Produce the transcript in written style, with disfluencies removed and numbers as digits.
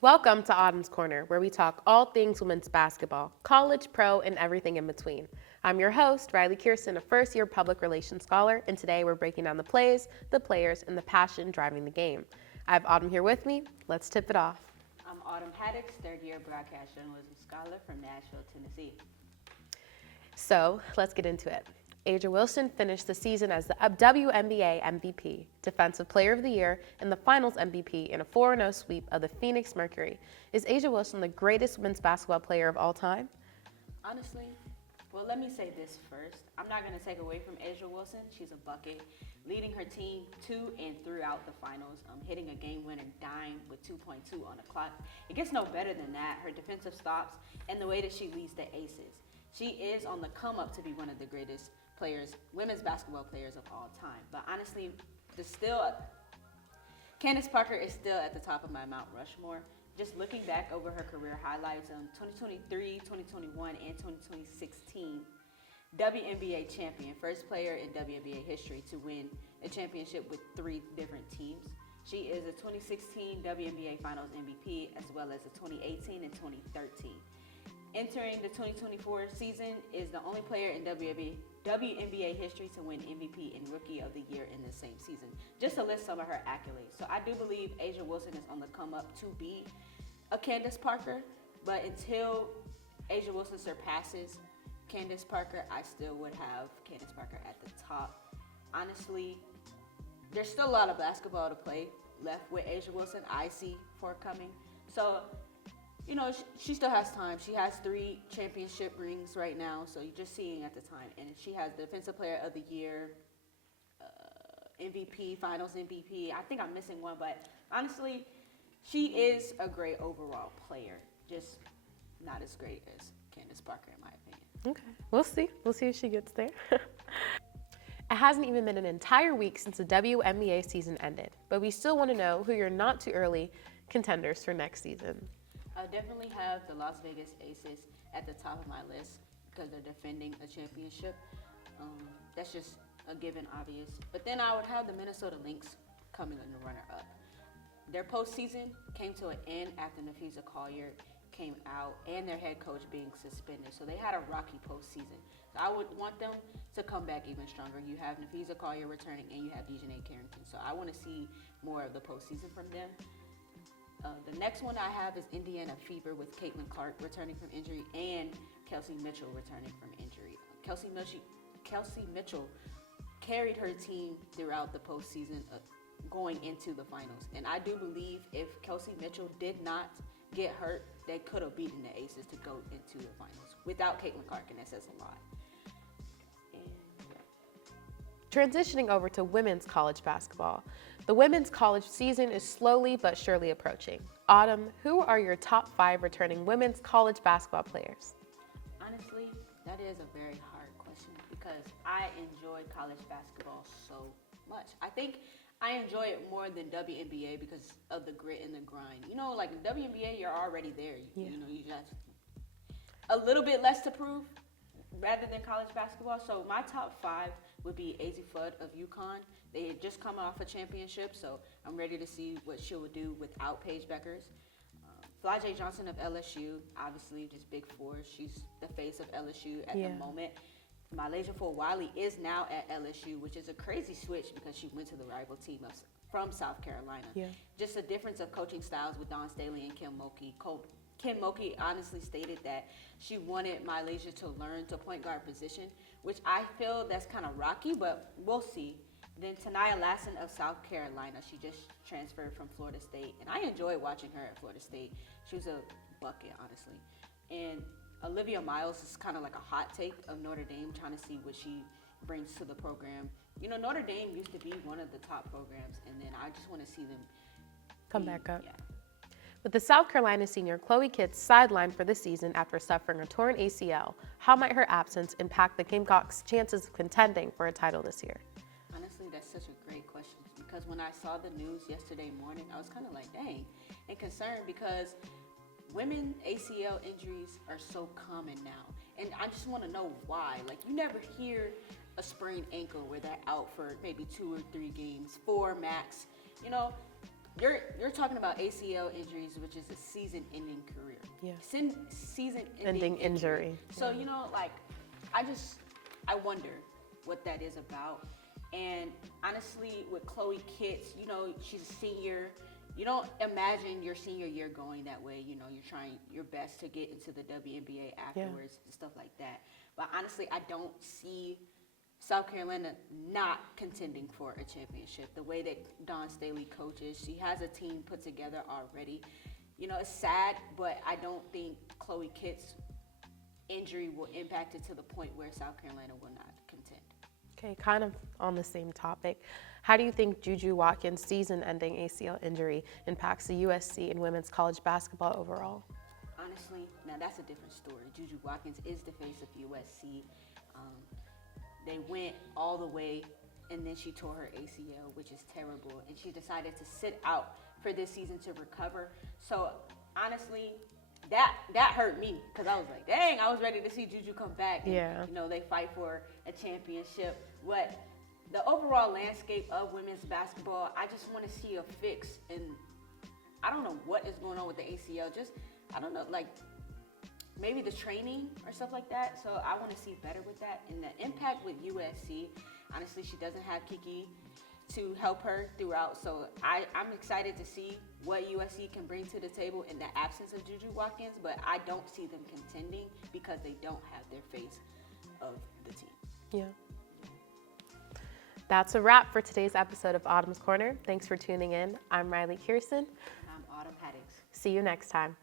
Welcome to Autumn's Corner, where we talk all things women's basketball, college, pro, and everything in between. I'm your host, Rylee Kearson, a first-year public relations scholar, and today we're breaking down the plays, the players, and the passion driving the game. I have Autumn here with me. Let's tip it off. I'm Autumn Haddox, third-year broadcast journalism scholar from Nashville, Tennessee. So let's get into it. A'ja Wilson finished the season as the WNBA MVP, Defensive Player of the Year, and the Finals MVP in a 4-0 sweep of the Phoenix Mercury. Is A'ja Wilson the greatest women's basketball player of all time? Honestly, well, let me say this first. I'm not going to take away from A'ja Wilson. She's a bucket, leading her team to and throughout the finals, hitting a game-winner dime with 2.2 on the clock. It gets no better than that. Her defensive stops and the way that she leads the aces. She is on the come-up to be one of the greatest players, women's basketball players of all time. But honestly, Candace Parker is still at the top of my Mount Rushmore. Just looking back over her career highlights, 2023, 2021, and 2016, WNBA champion, first player in WNBA history to win a championship with 3 different teams. She is a 2016 WNBA Finals MVP, as well as a 2018 and 2013. Entering the 2024 season is the only player in WNBA history to win MVP and Rookie of the Year in the same season. Just to list some of her accolades. So I do believe A'ja Wilson is on the come up to be a Candace Parker, but until A'ja Wilson surpasses Candace Parker, I still would have Candace Parker at the top. Honestly, there's still a lot of basketball to play left with A'ja Wilson, I see forthcoming. So, you know, she still has time. She has 3 championship rings right now, so you're just seeing at the time. And she has Defensive Player of the Year, MVP, Finals MVP. I think I'm missing one, but honestly, she is a great overall player, just not as great as Candace Parker, in my opinion. Okay, we'll see. We'll see if she gets there. It hasn't even been an entire week since the WNBA season ended, but we still want to know who your not too early contenders for next season. I definitely have the Las Vegas Aces at the top of my list because they're defending a championship. That's just a given, obvious. But then I would have the Minnesota Lynx coming in the runner-up. Their postseason came to an end after Nafisa Collier came out and their head coach being suspended. So they had a rocky postseason. So I would want them to come back even stronger. You have Nafisa Collier returning and you have Dejanay Carrington. So I want to see more of the postseason from them. The next one I have is Indiana Fever with Caitlin Clark returning from injury and Kelsey Mitchell returning from injury. Kelsey Mitchell carried her team throughout the postseason going into the finals. And I do believe if Kelsey Mitchell did not get hurt, they could have beaten the Aces to go into the finals without Caitlin Clark, and that says a lot. Transitioning over to women's college basketball. The women's college season is slowly but surely approaching. Autumn, who are your top 5 returning women's college basketball players? Honestly, that is a very hard question because I enjoyed college basketball so much. I think I enjoy it more than WNBA because of the grit and the grind. You know, like in WNBA, you're already there. You know, you just a little bit less to prove rather than college basketball. So my top 5 would be Azzi Fudd of UConn. They had just come off a championship, so I'm ready to see what she would do without Paige Beckers. Flajay Johnson of LSU, obviously just big force. She's the face of LSU at the moment. Malaysia Rylee is now at LSU, which is a crazy switch because she went to the rival team from South Carolina. Just a difference of coaching styles with Dawn Staley and Kim Mulkey. Kim Mulkey honestly stated that she wanted Malaysia to learn the point guard position, which I feel that's kind of rocky, but we'll see. Then Tanaya Lasson of South Carolina, she just transferred from Florida State, and I enjoyed watching her at Florida State. She was a bucket, honestly. And Olivia Miles is kind of like a hot take of Notre Dame, trying to see what she brings to the program. You know, Notre Dame used to be one of the top programs, and then I just want to see them come back up. Yeah. With the South Carolina senior Chloe Kitts sidelined for the season after suffering a torn ACL, how might her absence impact the Gamecocks' chances of contending for a title this year? Honestly, that's such a great question because when I saw the news yesterday morning, I was kind of like, dang, and concerned because women ACL injuries are so common now. And I just want to know why. Like, you never hear a sprained ankle where they're out for maybe 2 or 3 games, 4 max. You know, you're talking about ACL injuries, which is a season-ending career. Yeah. Season-ending Injury. So like, I wonder what that is about. And honestly, with Chloe Kitts, she's a senior. You don't imagine your senior year going that way. You're trying your best to get into the WNBA afterwards and stuff like that. But honestly, I don't see South Carolina not contending for a championship. The way that Dawn Staley coaches, she has a team put together already. It's sad, but I don't think Chloe Kitts' injury will impact it to the point where South Carolina will not contend. Okay, kind of on the same topic. How do you think Juju Watkins' season-ending ACL injury impacts the USC and women's college basketball overall? Honestly, now that's a different story. Juju Watkins is the face of USC. They went all the way, and then she tore her ACL, which is terrible, and she decided to sit out for this season to recover. So honestly, that hurt me, because I was like, dang, I was ready to see Juju come back. And, they fight for a championship. But the overall landscape of women's basketball, I just want to see a fix. And I don't know what is going on with the ACL. I don't know, like maybe the training or stuff like that. So I want to see better with that. And the impact with USC, honestly, she doesn't have Kiki to help her throughout. So I'm excited to see what USC can bring to the table in the absence of Juju Watkins, but I don't see them contending because they don't have their face of the team. Yeah. That's a wrap for today's episode of Autumn's Corner. Thanks for tuning in. I'm Rylee Kearson. I'm Autumn Haddox. See you next time.